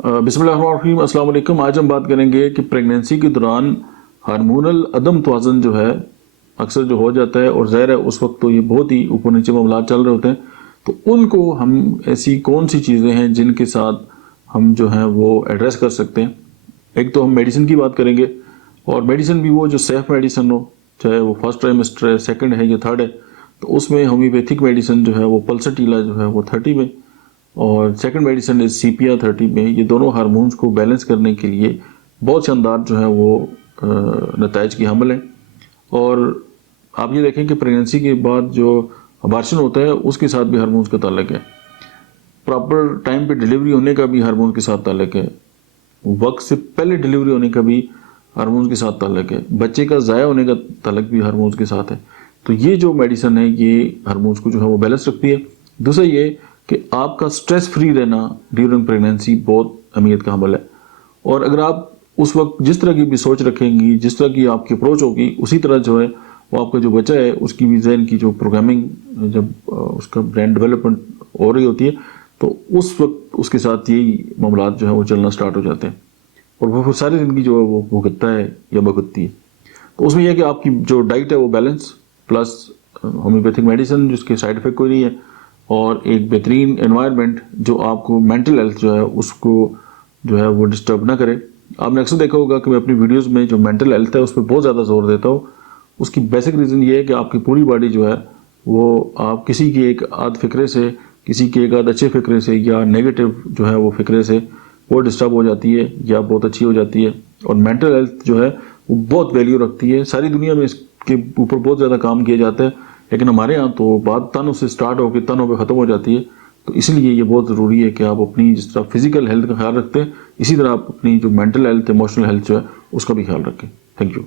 بسم اللہ الرحمن الرحیم، السلام علیکم۔ آج ہم بات کریں گے کہ پریگنینسی کے دوران ہارمونل عدم توازن جو ہے اکثر جو ہو جاتا ہے، اور ظاہر ہے اس وقت تو یہ بہت ہی اوپر نیچے معاملات چل رہے ہوتے ہیں، تو ان کو ہم ایسی کون سی چیزیں ہیں جن کے ساتھ ہم جو ہیں وہ ایڈریس کر سکتے ہیں۔ ایک تو ہم میڈیسن کی بات کریں گے، اور میڈیسن بھی وہ جو سیف میڈیسن ہو، چاہے وہ فرسٹ ٹرائمسٹر ہے، سیکنڈ ہے یا تھرڈ ہے، تو اس میں ہومیوپیتھک میڈیسن جو ہے وہ پلسٹیلا جو ہے وہ 30 میں، اور سیکنڈ میڈیسن از سی پی آر 30 میں۔ یہ دونوں ہارمونز کو بیلنس کرنے کے لیے بہت شاندار جو ہے وہ نتائج کی حامل ہیں۔ اور آپ یہ دیکھیں کہ پریگنینسی کے بعد جو ابارشن ہوتا ہے اس کے ساتھ بھی ہارمونز کا تعلق ہے، پراپر ٹائم پہ ڈیلیوری ہونے کا بھی ہارمون کے ساتھ تعلق ہے، وقت سے پہلے ڈیلیوری ہونے کا بھی ہارمونز کے ساتھ تعلق ہے، بچے کا ضائع ہونے کا تعلق بھی ہارمونز کے ساتھ ہے۔ تو یہ جو میڈیسن ہے یہ ہارمونز کو جو ہے وہ بیلنس رکھتی ہے۔ دوسرا یہ کہ آپ کا سٹریس فری رہنا ڈیورنگ پریگنینسی بہت اہمیت کا حامل ہے، اور اگر آپ اس وقت جس طرح کی بھی سوچ رکھیں گی، جس طرح کی آپ کی اپروچ ہوگی، اسی طرح جو ہے وہ آپ کا جو بچہ ہے اس کی بھی ذہن کی جو پروگرامنگ، جب اس کا برین ڈیولپمنٹ ہو رہی ہوتی ہے تو اس وقت اس کے ساتھ یہی معاملات جو ہے وہ چلنا سٹارٹ ہو جاتے ہیں، اور وہ پھر ساری زندگی جو ہے وہ بھگتتا ہے یا بھگتتی ہے۔ تو اس میں یہ ہے کہ آپ کی جو ڈائٹ ہے وہ بیلنس پلس ہومیوپیتھک میڈیسن جس کے سائیڈ افیکٹ کوئی نہیں ہے، اور ایک بہترین انوائرمنٹ جو آپ کو مینٹل ہیلتھ جو ہے اس کو جو ہے وہ ڈسٹرب نہ کرے۔ آپ نے اکثر دیکھا ہوگا کہ میں اپنی ویڈیوز میں جو مینٹل ہیلتھ ہے اس پہ بہت زیادہ زور دیتا ہوں۔ اس کی بیسک ریزن یہ ہے کہ آپ کی پوری باڈی جو ہے وہ آپ کسی کی ایک آدھ فکرے سے، کسی کے ایک آدھ اچھے فکرے سے یا نیگیٹو جو ہے وہ فکرے سے وہ ڈسٹرب ہو جاتی ہے یا بہت اچھی ہو جاتی ہے، اور مینٹل ہیلتھ جو ہے وہ بہت ویلیو رکھتی ہے۔ ساری دنیا میں اس کے اوپر بہت زیادہ کام کیا جاتا ہے، لیکن ہمارے ہاں تو بات تنوں سے سٹارٹ ہو کے تنوں پہ ختم ہو جاتی ہے۔ تو اس لیے یہ بہت ضروری ہے کہ آپ اپنی جس طرح فزیکل ہیلتھ کا خیال رکھتے ہیں، اسی طرح آپ اپنی جو مینٹل ہیلتھ، ایموشنل ہیلتھ جو ہے اس کا بھی خیال رکھیں۔ Thank you.